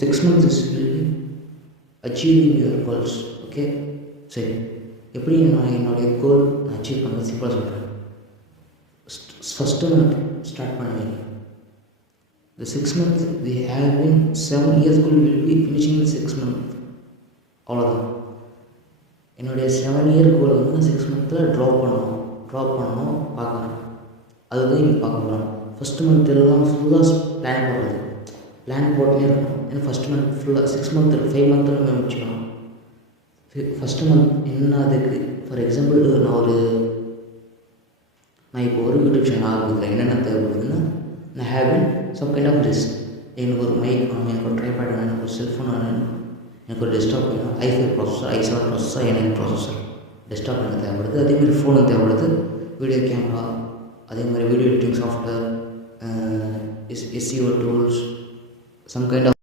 6 months will be achieving your goals. Okay, சரி. எப்படி நான் என்னுடைய கோல் நான் அச்சீவ் பண்ண சிம்பிளாக சொல்கிறேன். ஃபஸ்ட்டு மந்த் ஸ்டார்ட் பண்ணுவீங்க. The 6 months we have been 7 years goal will be finishing the 6 month. அவ்வளோதான். என்னுடைய 7 இயர் கோல் வந்து நான் 6 மந்த்தில் ட்ராப் பண்ணணும் பார்க்குறேன். அதுதான் இங்கே பார்க்க போகிறோம். ஃபஸ்ட்டு மந்த் எல்லாம் ஃபுல்லாக பிளான் போட்டே இருக்கணும். ஏன்னா ஃபஸ்ட்டு மந்த் ஃபுல்லாக 6 மந்த் 5 மந்த்தில் முடிச்சுக்கணும். ஃபஸ்ட்டு மந்த் என்ன அதுக்கு ஃபார் எக்ஸாம்பிள் நான் இப்போ ஒரு யூடியூப் சேனல் ஆரம்பிக்கிறேன். என்னென்ன தேவைப்படுதுன்னா, நான் having some kind of list. எனக்கு ஒரு மைக் வேணும், எனக்கு ஒரு ட்ரைபேட் வேணும், எனக்கு ஒரு செல்ஃபோன் வேணும், எனக்கு ஒரு டெஸ்க்டாப் வேணும், i5 processor, i7 processor, n9 processor. Desktop எனக்கு தேவைப்படுது. அதேமாதிரி ஃபோனும் தேவைப்படுது, வீடியோ கேமரா, அதே மாதிரி video editing software, SEO tools, some kind of